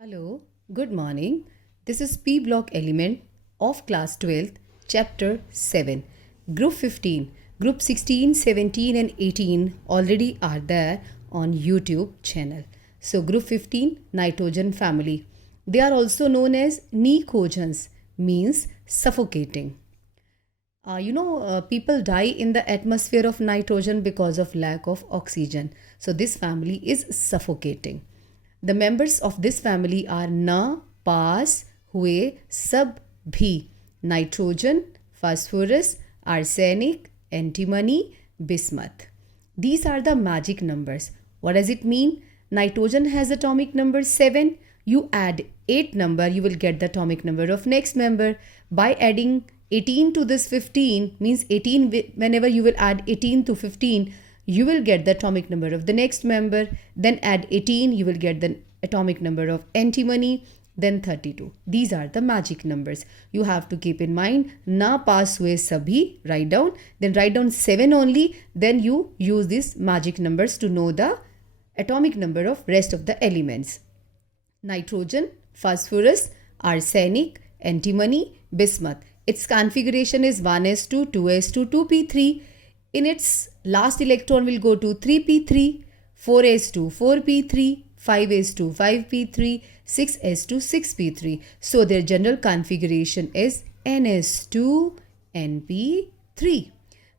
Hello, good morning. This is P block element of class 12th, chapter 7, group 15. Group 16, 17 and 18 already are there on YouTube channel. So group 15, nitrogen family. They are also known as nicogens, means suffocating. People die in the atmosphere of nitrogen because of lack of oxygen. So this family is suffocating. The members of this family are na, पास हुए सब भी nitrogen, phosphorus, arsenic, antimony, bismuth. These are the magic numbers. What does it mean? Nitrogen has atomic number 7. You add 8 number, you will get the atomic number of next member. By adding 18 to this 15 means 18, whenever you will add 18 to 15, you will get the atomic number of the next member. Then add 18, you will get the atomic number of antimony. Then 32. These are the magic numbers. You have to keep in mind, na pass hue sabhi, write down. Then write down 7 only. Then you use these magic numbers to know the atomic number of rest of the elements. Nitrogen, phosphorus, arsenic, antimony, bismuth. Its configuration is 1s2, 2s2, 2p3. In its last electron will go to 3p3, 4s2, 4p3, 5s2, 5p3, 6s2, 6p3. So their general configuration is ns2, np3.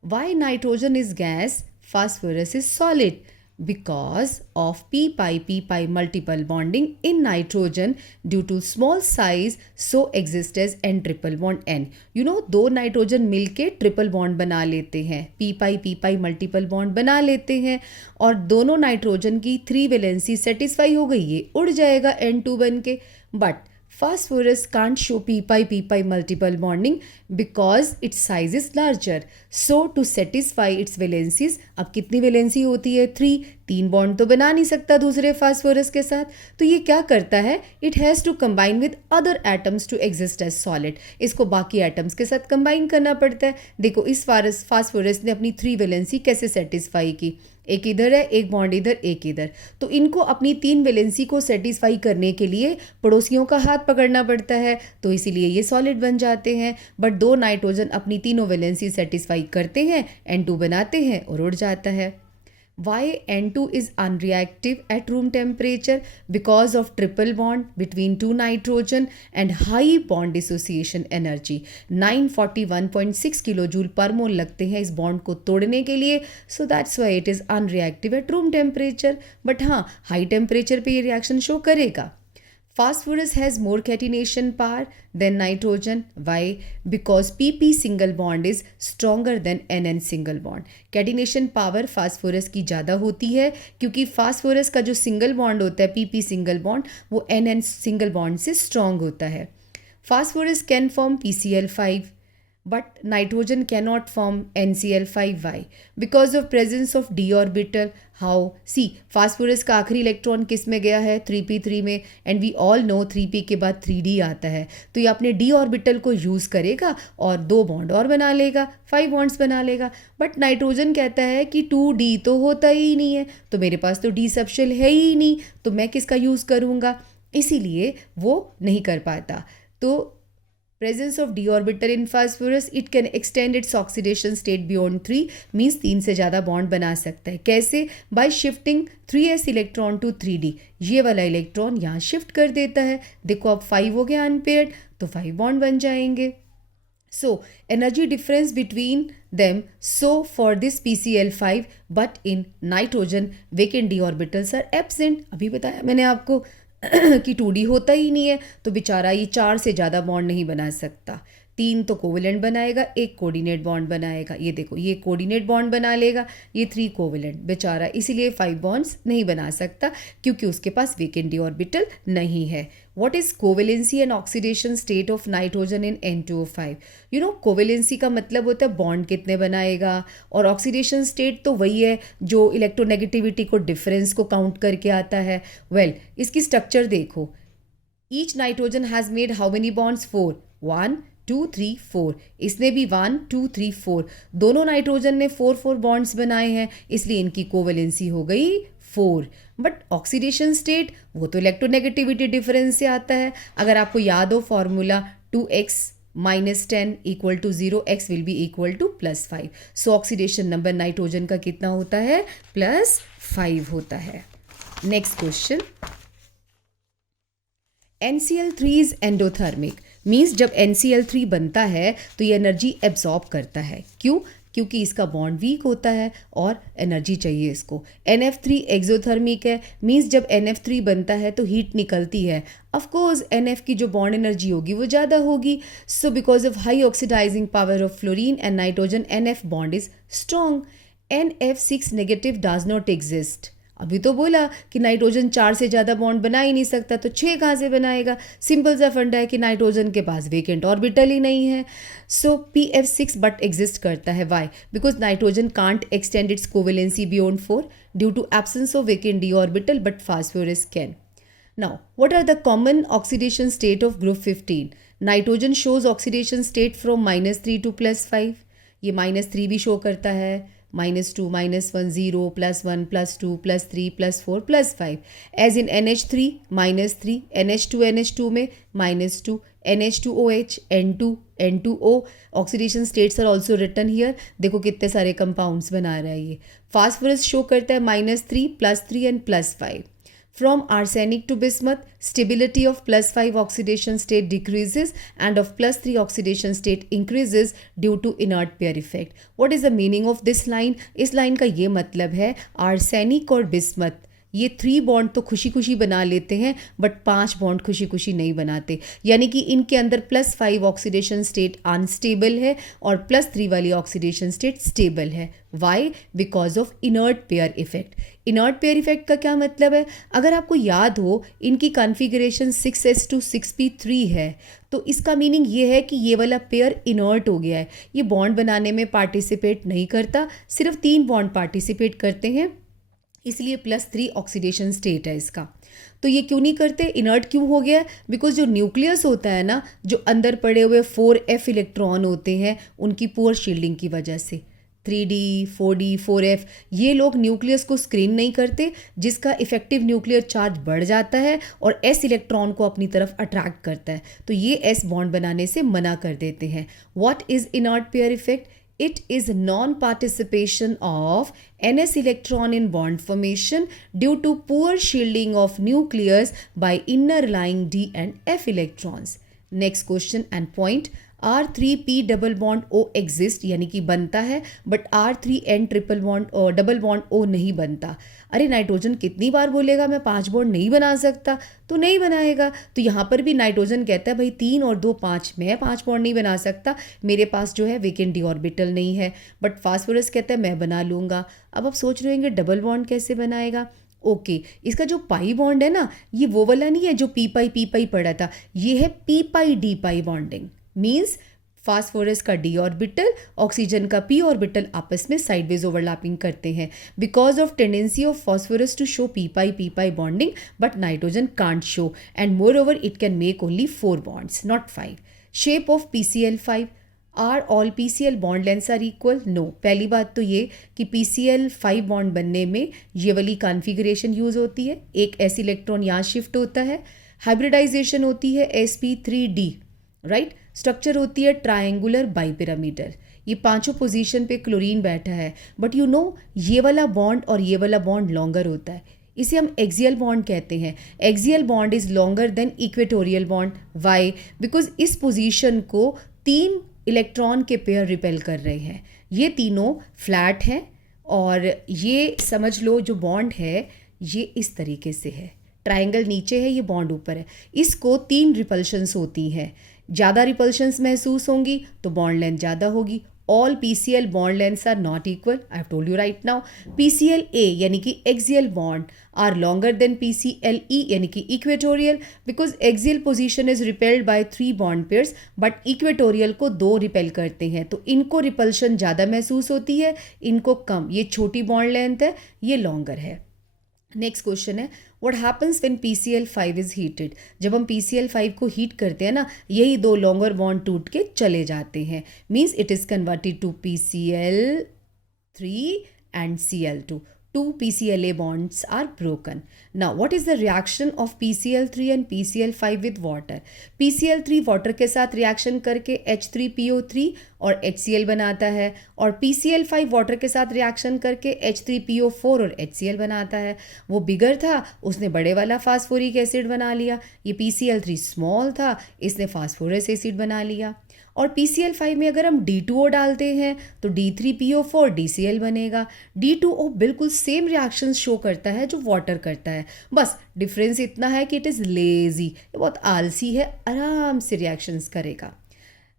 Why nitrogen is gas, phosphorus is solid? Because of p-pi multiple bonding in nitrogen due to small size, so exists as n triple bond n. दो nitrogen मिलके triple bond बना लेते हैं, P pi multiple bond बना लेते हैं और दोनों नाइट्रोजन की 3 वैलेंसी सेटिस्फाई हो गई, ये उड़ जाएगा n2 बन के. But phosphorus can't show p-pi multiple bonding because its size is larger. So to satisfy its valencies, अब कितनी वैलेंसी होती है? 3 बॉन्ड तो बना नहीं सकता दूसरे फास्फोरस के साथ, तो ये क्या करता है? It has to combine with other atoms to exist as solid. इसको बाकी एटम्स के साथ कंबाइन करना पड़ता है. देखो इस फास्फोरस ने अपनी 3 वैलेंसी कैसे सेटिस्फाई की, एक इधर है, एक बॉन्ड इधर, एक इधर. तो इनको अपनी 3 वैलेंसी को सेटिस्फाई करने के लिए पड़ोसियों का हाथ पकड़ना पड़ता है, तो इसीलिए ये सॉलिड बन जाते हैं. बट दो नाइट्रोजन अपनी तीनों वैलेंसी सेटिस्फाई करते हैं, N2 बनाते हैं और उड़ जाता है. Why N2 is unreactive at room temperature? Because of triple bond between two nitrogen and high bond dissociation energy. 941.6 kilojoule पर मोल लगते हैं इस बॉन्ड को तोड़ने के लिए. So that's why it is unreactive at room temperature. But हाँ, high temperature पे ये रिएक्शन शो करेगा. Phosphorus has more catenation power than nitrogen. Why? Because pp single bond is stronger than nn single bond. Catenation power phosphorus की ज़्यादा होती है क्योंकि phosphorus का जो सिंगल बॉन्ड होता है pp सिंगल बॉन्ड वो nn सिंगल बॉन्ड से स्ट्रॉन्ग होता है. Phosphorus can form PCl5 but nitrogen cannot form NCl5. Why? Because of presence of d orbital. How? See, phosphorus का आखिरी इलेक्ट्रॉन किस में गया है? 3p3 में. And we all no 3p के बाद 3d आता है, तो ये अपने d ऑर्बिटल को यूज़ करेगा और 2 बॉन्ड और बना लेगा, 5 बॉन्ड्स बना लेगा. बट नाइट्रोजन कहता है कि 2d तो होता ही नहीं है, तो मेरे पास तो d सबशेल है ही नहीं, तो मैं किसका यूज़ करूँगा? इसीलिए वो नहीं कर पाता. तो presence of d orbital in phosphorus, it can extend its oxidation state beyond 3, means 3 से ज़्यादा बॉन्ड बना सकता है. कैसे? by shifting 3s electron to 3d. ये वाला इलेक्ट्रॉन यहाँ शिफ्ट कर देता है. देखो अब 5 हो गया अनपेयर्ड, तो 5 बॉन्ड बन जाएंगे. So energy difference between them, so for this PCl5 but in nitrogen vacant d orbitals are absent. अभी बताया मैंने आपको कि 2d होता ही नहीं है, तो बेचारा ये 4 से ज़्यादा बॉन्ड नहीं बना सकता. 3 तो कोवेलेंट बनाएगा, एक कोऑर्डिनेट बॉन्ड बनाएगा. ये देखो ये कोऑर्डिनेट बॉन्ड बना लेगा, ये 3 कोवेलेंट बेचारा, इसीलिए 5 बॉन्ड्स नहीं बना सकता क्योंकि उसके पास वेकेंट डी ऑर्बिटल नहीं है. What is covalency and oxidation state of nitrogen in N2O5? Covalency का मतलब होता है बॉन्ड कितने बनाएगा, और ऑक्सीडेशन स्टेट तो वही है जो इलेक्ट्रोनेगेटिविटी को डिफरेंस को काउंट करके आता है. इसकी स्ट्रक्चर देखो. Each nitrogen has made how many bonds? 4. 1 2 3 4. इसने भी 1 2 3 4. दोनों नाइट्रोजन ने 4 4 बॉन्ड्स बनाए हैं, इसलिए इनकी कोवेलेंसी हो गई 4, बट ऑक्सीडेशन स्टेट वो तो इलेक्ट्रोनेगेटिविटी डिफरेंस से आता है. अगर आपको याद हो formula 2x minus 10 equal to 0, x will be equal to +5. So oxidation number nitrogen का कितना होता है? +5 होता है. Next question, NCl3 is endothermic. Means जब NCl3 बनता है तो ये एनर्जी एब्जॉर्ब करता है. क्यों? क्योंकि इसका बॉन्ड वीक होता है और एनर्जी चाहिए इसको. NF3 एक्सोथर्मिक है. मीन्स जब NF3 बनता है तो हीट निकलती है. ऑफ कोर्स NF की जो बॉन्ड एनर्जी होगी वो ज़्यादा होगी. So because of high oxidizing power of fluorine and nitrogen, NF bond is strong. NF6 negative does not exist. अभी तो बोला कि नाइट्रोजन 4 से ज़्यादा बॉन्ड बना ही नहीं सकता, तो 6 कहाँ से बनाएगा? सिंपल सा फंडा है कि नाइट्रोजन के पास वेकेंट ऑर्बिटल ही नहीं है. सो PF6 बट एग्जिस्ट करता है. Why? Because nitrogen can't extend its covalency beyond 4 due to absence of vacant d orbital, but phosphorus can. Now, what are the common oxidation state of group 15? Nitrogen shows oxidation state from -3 to +5. ये -3 भी show करता है, -2, -1, 0, +1, +2, +3, +4, +5. As in NH3, -3, NH2, NH2 में -2, NH2OH, N2, N2O. Oxidation states are also written here. देखो कितने सारे compounds बना रहा है ये. फास्फोरस शो करता है -3, +3 and +5. From arsenic to bismuth, stability of +5 oxidation state decreases and of +3 oxidation state increases due to inert pair effect. What is the meaning of this line? इस लाइन का ये मतलब है आर्सेनिक और bismuth ये 3 bond तो खुशी खुशी बना लेते हैं, बट 5 बॉन्ड खुशी खुशी नहीं बनाते. यानी कि इनके अंदर +5 ऑक्सीडेशन स्टेट अनस्टेबल है और +3 वाली ऑक्सीडेशन स्टेट स्टेबल है. Why? Because of inert pair effect. Inert pair effect का क्या मतलब है? अगर आपको याद हो इनकी कॉन्फ़िगरेशन 6s2 6p3 है, तो इसका मीनिंग ये है कि ये वाला पेयर इनर्ट हो गया है. ये बॉन्ड बनाने में पार्टिसिपेट नहीं करता, सिर्फ 3 बॉन्ड पार्टिसिपेट करते हैं, इसलिए +3 ऑक्सीडेशन स्टेट है इसका. तो ये क्यों नहीं करते? इनर्ट क्यों हो गया? बिकॉज जो न्यूक्लियस होता है ना, जो अंदर पड़े हुए 4f इलेक्ट्रॉन होते हैं, उनकी पुअर शील्डिंग की वजह से 3d 4d 4f ये लोग न्यूक्लियस को स्क्रीन नहीं करते, जिसका इफेक्टिव न्यूक्लियर चार्ज बढ़ जाता है और s इलेक्ट्रॉन को अपनी तरफ अट्रैक्ट करता है. तो ये s बॉन्ड बनाने से मना कर देते हैं. What is inert pair effect? It is non-participation of ns electron in bond formation due to poor shielding of nucleus by inner lying d and f electrons. Next question and point. R3p double bond O exist यानी कि बनता है, but R3n triple bond और double bond O नहीं बनता. अरे nitrogen कितनी बार बोलेगा मैं 5 बॉन्ड नहीं बना सकता, तो नहीं बनाएगा. तो यहाँ पर भी नाइट्रोजन कहता है भाई 3 और 2 5, मैं 5 बॉन्ड नहीं बना सकता, मेरे पास जो है वेकेंट डी ऑर्बिटल नहीं है. बट फास्फोरस कहता है मैं बना लूँगा. अब आप सोच रहे होंगे डबल बॉन्ड कैसे बनाएगा? ओके, इसका जो पाई बॉन्ड है ना, ये वो वाला नहीं है जो पी पाई पड़ा था, ये है P pi D pi bonding. Means phosphorus का डी ऑर्बिटल ऑक्सीजन का पी ऑर्बिटल आपस में साइडवेज ओवरलैपिंग करते हैं because of tendency of phosphorus to show P pi bonding, but nitrogen can't show and moreover it can make only 4 bonds not 5. Shape of PCl5. Are all PCl bond lengths are equal? No. पहली बात तो ये कि PCl5 bond बनने में ये वाली configuration use होती है, एक s इलेक्ट्रॉन यहाँ शिफ्ट होता है, हाइब्रिडाइजेशन होती है sp3d, राइट. स्ट्रक्चर होती है ट्रायंगुलर बाइपिरामिडल. ये 5 पोजीशन पे क्लोरीन बैठा है, बट यू नो ये वाला बॉन्ड और ये वाला बॉन्ड लॉन्गर होता है, इसे हम एक्सियल बॉन्ड कहते हैं. Axial bond is longer than equatorial bond. Why? Because इस पोजीशन को 3 इलेक्ट्रॉन के पेयर रिपेल कर रहे हैं. ये तीनों फ्लैट हैं और ये समझ लो जो बॉन्ड है ये इस तरीके से है, ट्रायंगल नीचे है, ये बॉन्ड ऊपर है. इसको 3 रिपल्शंस होती हैं. ज़्यादा रिपल्शंस महसूस होंगी तो बॉन्ड लेंथ ज़्यादा होगी. All PCl bond lengths are not equal. I have told you right now. PClA यानी कि axial bond are longer than PClE यानी कि equatorial, because axial position is repelled by 3 bond pairs, but equatorial को 2 repel करते हैं, तो इनको repulsion ज़्यादा महसूस होती है, इनको कम. ये छोटी बॉन्ड लेंथ है, ये लॉन्गर है. नेक्स्ट क्वेश्चन है what happens when PCl5 is heated. जब हम PCl5 को हीट करते हैं ना, यही 2 लॉन्गर बॉन्ड टूट के चले जाते हैं. Means it is converted to PCl3 and Cl2. two PCLA bonds are broken. Now, what is the reaction of PCl3 and PCl5 with water? PCl3 water के साथ रिएक्शन करके H3PO3 और HCl बनाता है, और PCl5 वाटर के साथ reaction करके H3PO4 और HCl बनाता है. वो बिगर था, उसने बड़े वाला फास्फोरिक एसिड बना लिया. ये PCl3 स्मॉल था, इसने फास्फोरस एसिड बना लिया. और PCl5 में अगर हम D2O डालते हैं तो D3PO4 DCl बनेगा. D2O बिल्कुल सेम रिएक्शन शो करता है जो वाटर करता है, बस डिफरेंस इतना है कि इट इज़ लेज़ी, ये बहुत आलसी है, आराम से रिएक्शंस करेगा.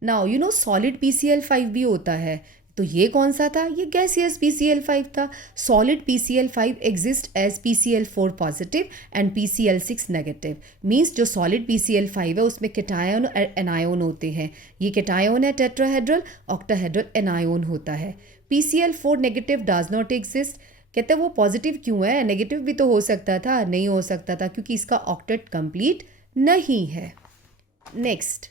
Now you know solid PCl5 भी होता है. तो ये कौन सा था? ये गैसियस PCl5 था. Solid PCl5 exist as PCl4 positive and PCl6 negative. Means जो सॉलिड PCl5 है उसमें कैटायन और एनायन होते हैं. ये कैटायन है टेट्राहेड्रल, ऑक्टाहेड्रल एनायन होता है. PCl4 negative does not exist. कहते हैं वो पॉजिटिव क्यों है? नेगेटिव भी तो हो सकता था. नहीं हो सकता था क्योंकि इसका ऑक्टेट कंप्लीट नहीं है. Next,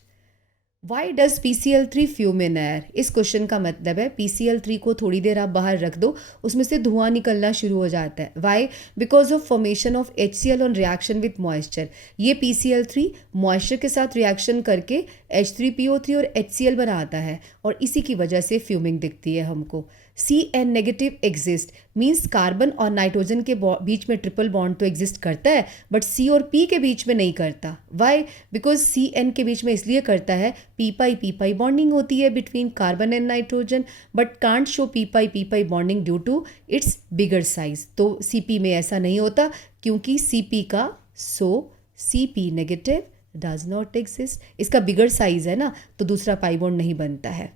why does PCl3 fume in air? इस क्वेश्चन का मतलब है PCl3 को थोड़ी देर आप बाहर रख दो, उसमें से धुआं निकलना शुरू हो जाता है. Why? Because of formation of HCl on reaction with moisture. ये PCl3 मॉइस्चर के साथ रिएक्शन करके H3PO3 और HCl बनाता है, और इसी की वजह से फ्यूमिंग दिखती है हमको. CN negative exist means carbon और नाइट्रोजन के बीच में ट्रिपल बॉन्ड तो एग्जिस्ट करता है, बट C और P के बीच में नहीं करता. वाई? बिकॉज CN के बीच में इसलिए करता है, p-pi बॉन्डिंग होती है between carbon and nitrogen, but can't show p-pi bonding due to its bigger size. तो CP में ऐसा नहीं होता क्योंकि CP का CP negative does not exist. इसका बिगर साइज है ना, तो दूसरा पाई बॉन्ड नहीं बनता है.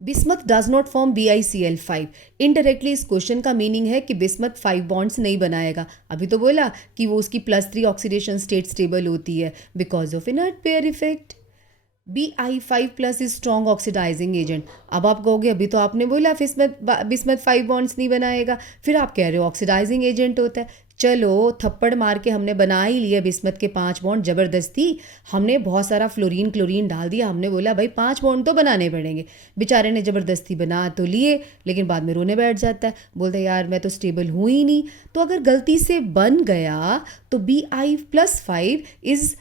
Bismuth does not form BiCl5. Indirectly इस क्वेश्चन का मीनिंग है कि बिस्मथ 5 बॉन्ड्स नहीं बनाएगा. अभी तो बोला कि वो उसकी +3 ऑक्सीडेशन स्टेट स्टेबल होती है because of inert pair effect. Bi5+ is strong oxidising agent. अब आप कहोगे अभी तो आपने बोला बिस्मथ 5 बॉन्ड्स नहीं बनाएगा, फिर आप कह रहे हो ऑक्सीडाइजिंग एजेंट होता है. चलो थप्पड़ मार के हमने बना ही लिया बिस्मथ के 5 बॉन्ड ज़बरदस्ती. हमने बहुत सारा फ्लोरीन क्लोरीन डाल दिया, हमने बोला भाई 5 बॉन्ड तो बनाने पड़ेंगे. बेचारे ने ज़बरदस्ती बना तो लिए, लेकिन बाद में रोने बैठ जाता है, बोलता है यार मैं तो स्टेबल हूँ ही नहीं. तो अगर गलती से बन गया तो Bi+5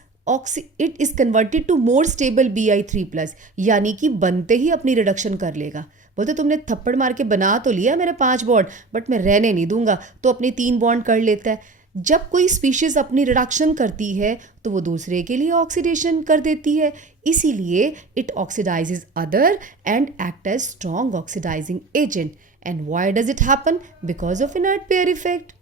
it is converted to more stable Bi3+, यानी कि बनते ही अपनी रिडक्शन कर लेगा. बोलते तुमने थप्पड़ मार के बना तो लिया मेरे 5 बॉन्ड, बट मैं रहने नहीं दूंगा, तो अपने 3 बॉन्ड कर लेता है. जब कोई स्पीशीज अपनी रिडक्शन करती है तो वो दूसरे के लिए ऑक्सीडेशन कर देती है, इसीलिए it oxidises other and act as strong oxidising agent. And why does it happen? Because of inert pair effect.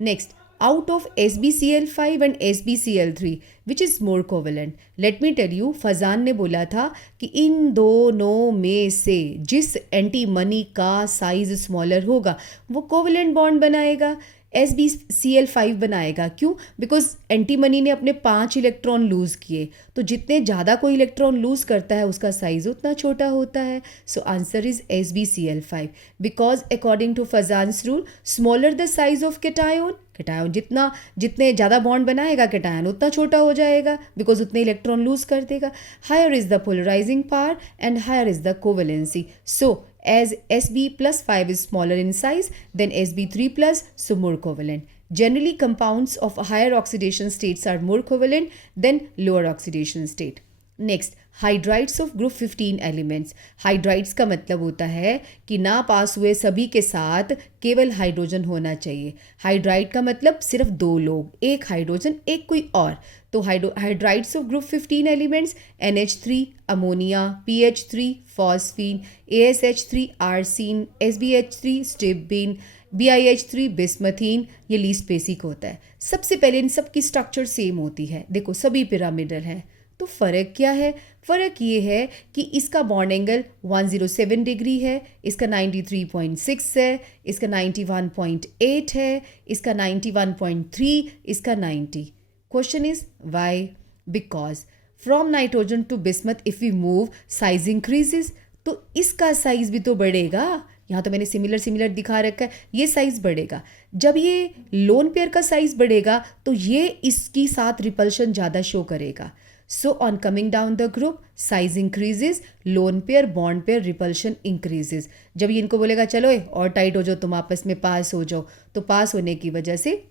Next, out of SbCl5 and SbCl3 which is more covalent? Let me tell you, Fazan ने बोला था कि इन दोनों में से जिस antimony का size smaller होगा वो कोवलेंट बॉन्ड बनाएगा. SbCl5 बनाएगा. क्यों? बिकॉज एंटीमनी ने अपने 5 इलेक्ट्रॉन लूज़ किए, तो जितने ज़्यादा कोई इलेक्ट्रॉन लूज़ करता है उसका साइज उतना छोटा होता है. So answer is SbCl5 because according to Fajans rule smaller the size of cation जितने ज़्यादा बॉन्ड बनाएगा कैटायन उतना छोटा हो जाएगा बिकॉज उतने इलेक्ट्रॉन लूज कर देगा. Higher is the polarising power and higher is the covalency. So as Sb+5 is smaller in size than Sb3+, so more covalent. Generally, compounds of higher oxidation states are more covalent than lower oxidation state. Next, hydrides of group 15 elements. Hydrides का मतलब होता है कि ना पास हुए सभी के साथ केवल हाइड्रोजन होना चाहिए. हाइड्राइड का मतलब सिर्फ 2 लोग, एक हाइड्रोजन एक कोई और. तो hydrides of group 15 elements NH3 ammonia, PH3 phosphine, ASH3 आर्सीन, SBH3 स्ट्रिप्बिन, BiH3 बिस्मथीन. ये लीस्ट बेसिक होता है. सबसे पहले इन सब की स्ट्रक्चर सेम होती है. देखो सभी पिरामिडल हैं. तो फ़र्क क्या है? फ़र्क ये है कि इसका बॉन्ड एंगल 107 डिग्री है, इसका 93.6 है, इसका 91.8 है, इसका 91.3, इसका 90. Question is why? Because from nitrogen to bismuth if we move size increases, तो इसका साइज भी तो बढ़ेगा. यहाँ तो मैंने सिमिलर दिखा रखा है, ये साइज़ बढ़ेगा. जब ये लोन पेयर का साइज़ बढ़ेगा तो ये इसकी साथ रिपल्शन ज़्यादा शो करेगा. So on coming down the group, size increases, lone pair, bond pair, repulsion increases. जब ये इनको बोलेगा चलो और टाइट हो जाओ, तुम आपस में पास हो जाओ, तो पास होने की वजह से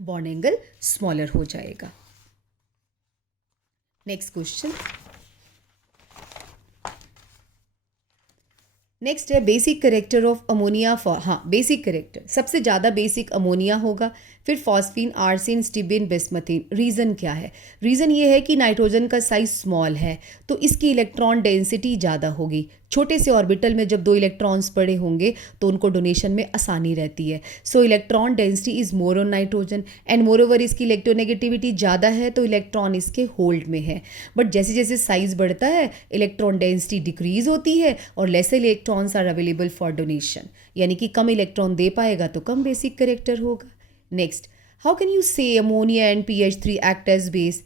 बॉन्ड एंगल स्मॉलर हो जाएगा. Next question. नेक्स्ट है basic character of ammonia for. हाँ, बेसिक करेक्टर सबसे ज़्यादा बेसिक अमोनिया होगा, फिर फॉस्फीन, आर्सिन, स्टिबिन, बिस्मथीन. रीज़न क्या है? रीज़न ये है कि नाइट्रोजन का साइज स्मॉल है तो इसकी इलेक्ट्रॉन डेंसिटी ज़्यादा होगी. छोटे से ऑर्बिटल में जब 2 इलेक्ट्रॉन्स पड़े होंगे तो उनको डोनेशन में आसानी रहती है. सो electron density is more on nitrogen and more over इसकी इलेक्ट्रोनेगेटिविटी ज़्यादा है तो इलेक्ट्रॉन इसके होल्ड में है. बट जैसे जैसे साइज़ बढ़ता है इलेक्ट्रॉन डेंसिटी डिक्रीज होती है और lesser electrons are available for donation, यानी कि कम इलेक्ट्रॉन दे पाएगा तो कम बेसिक करेक्टर होगा. Next, how can you say ammonia and PH3 act as base?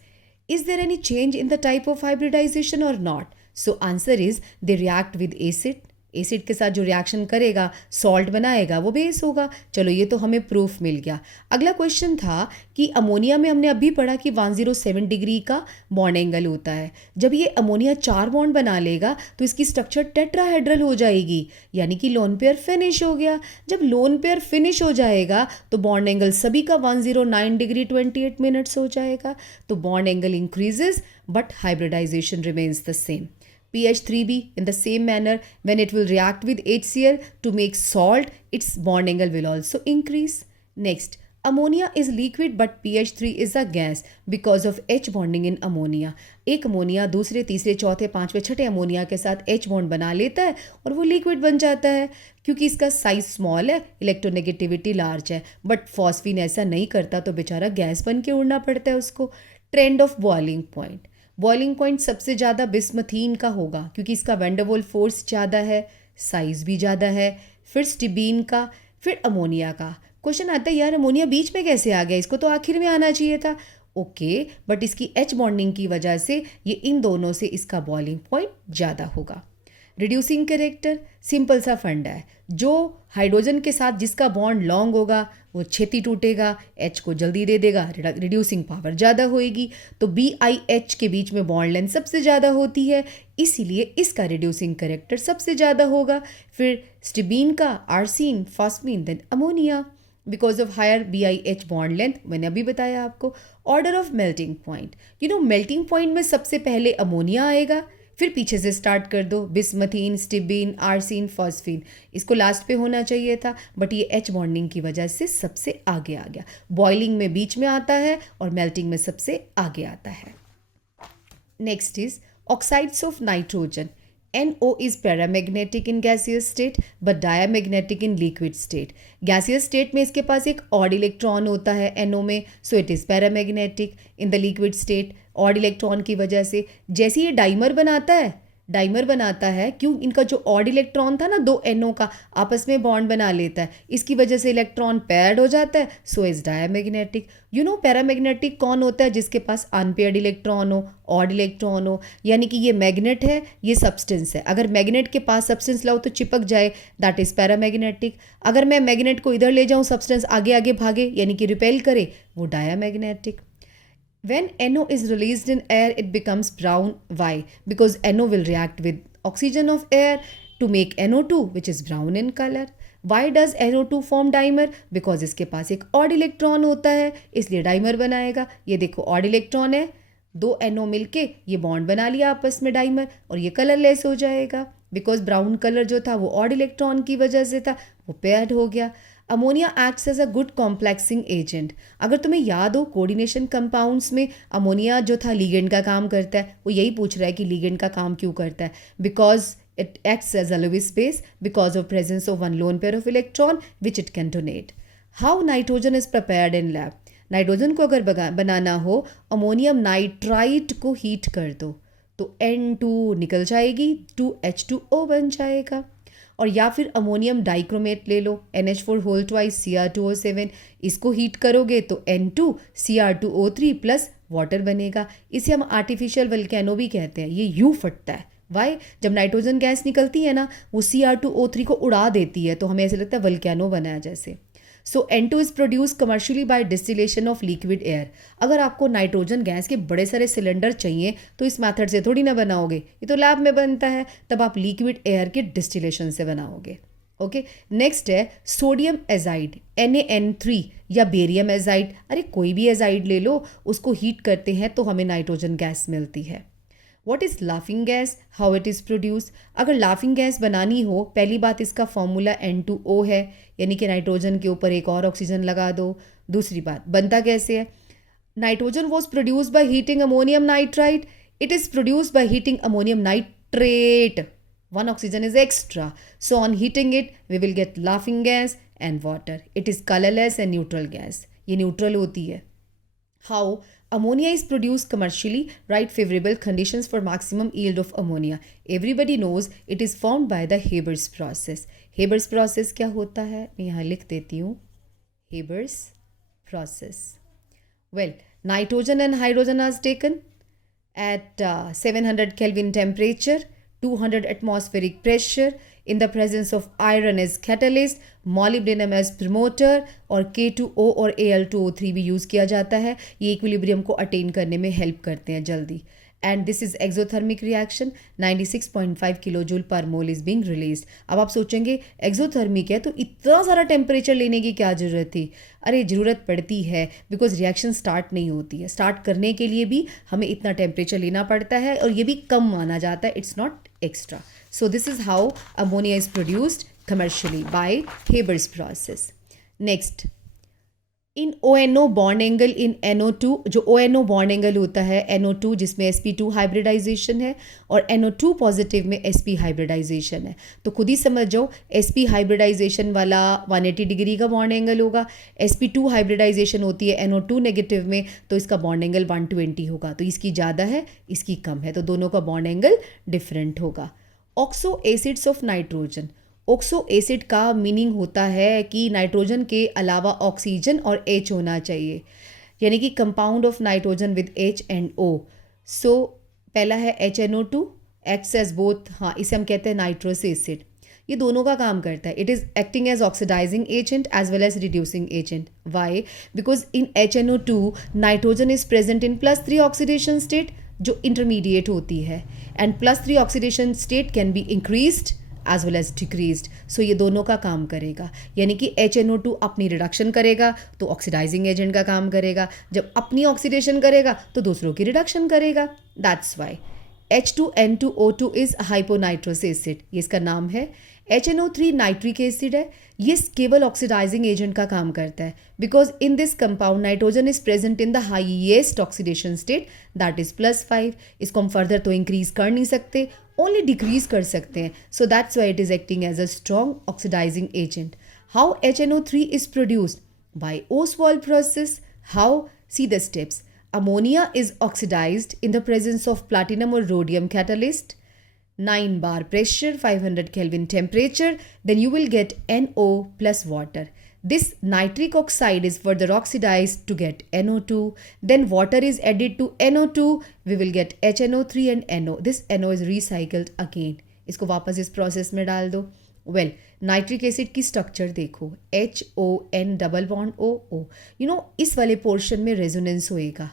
Is there any change in the type of hybridization or not? So answer is they react with acid. Acid के साथ जो reaction करेगा salt बनाएगा वो base होगा. चलो ये तो हमें प्रूफ मिल गया. अगला क्वेश्चन था कि अमोनिया में हमने अभी पढ़ा कि 107 डिग्री का बॉन्ड एंगल होता है. जब ये अमोनिया 4 बॉन्ड बना लेगा तो इसकी स्ट्रक्चर टेट्राहेड्रल हो जाएगी, यानी कि लोन पेयर फिनिश हो गया. जब लोन पेयर फिनिश हो जाएगा तो बॉन्ड एंगल सभी का 109 डिग्री 28 मिनट्स हो जाएगा. तो bond angle increases but hybridisation remains the same. PH3b in the same manner, when it will react with HCl to make salt, its bond angle will also increase. Next, ammonia is liquid but PH3 is a gas because of H bonding in ammonia. एक ammonia दूसरे तीसरे चौथे पांचवें छठे ammonia के साथ H bond बना लेता है और वो लिक्विड बन जाता है क्योंकि इसका साइज स्मॉल है, इलेक्ट्रोनेगेटिविटी लार्ज है. बट फॉस्फीन ऐसा नहीं करता तो बेचारा गैस बन के उड़ना पड़ता है उसको. Trend of boiling point. Boiling point सबसे ज़्यादा बिस्मथीन का होगा क्योंकि इसका वैंडरवॉल फोर्स ज़्यादा है, साइज़ भी ज़्यादा है. फिर स्टिबीन का, फिर अमोनिया का. क्वेश्चन आता है यार अमोनिया बीच में कैसे आ गया, इसको तो आखिर में आना चाहिए था. ओके, बट इसकी H बॉन्डिंग की वजह से ये इन दोनों से इसका बॉइलिंग पॉइंट ज़्यादा होगा. रिड्यूसिंग कैरेक्टर सिंपल सा फंडा है. जो हाइड्रोजन के साथ जिसका बॉन्ड लॉन्ग होगा वो छेती टूटेगा, H को जल्दी दे देगा, रिड्यूसिंग पावर ज़्यादा होएगी. तो BIH के बीच में बॉन्ड लेंथ सबसे ज़्यादा होती है, इसीलिए इसका रिड्यूसिंग कैरेक्टर सबसे ज़्यादा होगा. फिर स्टिबीन का, arsine, phosphine, then ammonia because of higher BIH bond length. मैंने अभी बताया आपको. Order of melting point. Melting point में सबसे पहले अमोनिया आएगा, फिर पीछे से स्टार्ट कर दो बिस्मथीन, स्टिबीन, आर्सिन, फॉस्फीन. इसको लास्ट पे होना चाहिए था बट ये H बॉन्डिंग की वजह से सबसे आगे आ गया. बॉइलिंग में बीच में आता है और मेल्टिंग में सबसे आगे आता है. Next is oxides of nitrogen. NO is paramagnetic in gaseous state but diamagnetic in liquid state. Gaseous state में इसके पास एक odd इलेक्ट्रॉन होता है NO में, so it is paramagnetic. In the liquid state odd electron की वजह से जैसे ये डाइमर बनाता है क्यों, इनका जो ऑड इलेक्ट्रॉन था ना 2 NO का आपस में बॉन्ड बना लेता है, इसकी वजह से इलेक्ट्रॉन पेयर्ड हो जाता है, सो इज डायमैग्नेटिक. पैरामैग्नेटिक कौन होता है? जिसके पास अनपेयर्ड इलेक्ट्रॉन हो, ऑड इलेक्ट्रॉन हो, यानी कि ये मैग्नेट है, ये सब्सटेंस है. अगर मैग्नेट के पास सब्सटेंस लाओ तो चिपक जाए, दैट इज पैरामैग्नेटिक. अगर मैं मैग्नेट को इधर ले जाऊँ, सब्सटेंस आगे आगे भागे यानी कि रिपेल करे, वो diamagnetic. When NO is released in air, it becomes brown. Why? Because NO will react with oxygen of air to make NO2, which is brown in color. Why does NO2 form dimer? Because इसके पास एक odd electron होता है, इसलिए dimer बनाएगा. ये देखो odd electron है, 2 NO मिलके ये बॉन्ड बना लिया आपस में डाइमर और ये कलरलेस हो जाएगा. बिकॉज ब्राउन कलर जो था वो odd इलेक्ट्रॉन की वजह से था, वो पेयर्ड हो गया. Ammonia acts as a good complexing agent. अगर तुम्हें याद हो कोऑर्डिनेशन कंपाउंड्स में अमोनिया जो था लीगेंड का काम करता है. वो यही पूछ रहा है कि लीगेंड का काम क्यों करता है. Because it acts as a Lewis space because of presence of one lone pair of electron which it can donate. How nitrogen is prepared in lab? Nitrogen को अगर बनाना हो, अमोनियम नाइट्राइट को हीट कर दो तो N2 निकल जाएगी, 2H2O बन जाएगा. और या फिर अमोनियम डाइक्रोमेट ले लो, NH4 होल ट्वाइस Cr2O7, इसको हीट करोगे तो N2 Cr2O3 प्लस वाटर बनेगा. इसे हम आर्टिफिशियल वल्केनो भी कहते हैं. ये यूँ फटता है. वाई? जब नाइट्रोजन गैस निकलती है ना, वो Cr2O3 को उड़ा देती है तो हमें ऐसे लगता है वल्केनो बना है जैसे. So N2 is produce commercially by distillation of liquid air. अगर आपको नाइट्रोजन गैस के बड़े सारे सिलेंडर चाहिए तो इस मेथड से थोड़ी ना बनाओगे, ये तो लैब में बनता है, तब आप लिक्विड एयर के डिस्टिलेशन से बनाओगे। ओके, नेक्स्ट है सोडियम एजाइड NaN3 या बेरियम एजाइड। अरे कोई भी एजाइड ले लो, उसको हीट करते हैं तो हमें नाइट्रोजन गैस मिलती है। What is laughing gas, how it is produce. अगर लाफिंग गैस बनानी हो, पहली बात इसका फॉर्मूला N2O है, यानी कि नाइट्रोजन के ऊपर एक और ऑक्सीजन लगा दो। दूसरी बात, बनता कैसे है, nitrogen was produce by heating ammonium nitrite, it is produce by heating ammonium nitrate, one oxygen is extra, so on heating it we will get laughing gas and water. It is colorless and neutral gas, ये neutral होती है। How ammonia is produced commercially, right, favorable conditions for maximum yield of ammonia. Everybody knows it is formed by the Haber's process. Haber's process क्या होता है, मैं यहाँ लिख देती हूँ, Haber's process. Well, nitrogen and hydrogen are taken at 700 Kelvin temperature, 200 atmospheric pressure, in the presence of iron as catalyst, molybdenum as promoter और K2O और Al2O3 भी यूज़ किया जाता है। ये इक्विलिब्रियम को अटेन करने में हेल्प करते हैं जल्दी। And this is exothermic reaction, 96.5 kilo joule पर मोल इज बीइंग रिलीज्ड। अब आप सोचेंगे एक्सोथर्मिक है तो इतना सारा टेम्परेचर लेने की क्या ज़रूरत थी। अरे ज़रूरत पड़ती है, बिकॉज रिएक्शन स्टार्ट नहीं होती है, स्टार्ट करने के लिए भी हमें इतना टेम्परेचर लेना पड़ता है और ये भी कम माना जाता है, it's not extra. So this is how ammonia is produced commercially by Haber's process. Next, in ONO bond angle in NO2, जो ONO बॉन्ड एंगल होता है NO2 जिसमें sp2 हाइब्रिडाइजेशन है और NO2 पॉजिटिव में sp हाइब्रिडाइजेशन है, तो खुद ही समझ जाओ sp हाइब्रिडाइजेशन वाला 180 डिग्री का बॉन्ड एंगल होगा, sp2 हाइब्रिडाइजेशन होती है NO2 नेगेटिव में, तो इसका बॉन्ड एंगल 120 होगा। तो इसकी ज़्यादा है, इसकी कम है, तो दोनों का बॉन्ड एंगल डिफरेंट होगा। Oxo acids of nitrogen, oxo acid का मीनिंग होता है कि नाइट्रोजन के अलावा ऑक्सीजन और H होना चाहिए, यानी कि compound of nitrogen with H and O। सो पहला है HNO2, एक्ट्स एज बोथ, हाँ इसे हम कहते हैं नाइट्रस एसिड। ये दोनों का काम करता है, it is acting as oxidising agent as well as reducing agent. Why? Because in HNO2 nitrogen is present in +3 oxidation state जो इंटरमीडिएट होती है, and +3 oxidation state can be increased as well as decreased. So ये दोनों का काम करेगा, यानी कि HNO2 अपनी रिडक्शन करेगा तो ऑक्सीडाइजिंग एजेंट का काम करेगा, जब अपनी ऑक्सीडेशन करेगा तो दूसरों की रिडक्शन करेगा। That's why H2N2O2 is hyponitrous acid, ये इसका नाम है। HNO3 नाइट्रिक एसिड है, ये केवल ऑक्सीडाइजिंग एजेंट का काम करता है, because in this compound nitrogen is present in the highest oxidation state that is +5। इसको हम फर्दर तो इंक्रीज कर नहीं सकते, ओनली डिक्रीज कर सकते हैं। So that's why it is acting as a strong oxidising agent. How HNO3 is produced? By Ostwald process. How? See the steps. Ammonia is oxidized in the presence of platinum or rhodium catalyst, 9 bar pressure, 500 Kelvin temperature, then you will get NO plus water. This nitric oxide is further oxidized to get NO2. Then water is added to NO2. We will get HNO3 and NO. This NO is recycled again. इसको वापस इस process में डाल दो। Well, nitric acid की structure देखो, HON double bond OO। You know इस वाले पोर्शन में रेजोनेंस होएगा,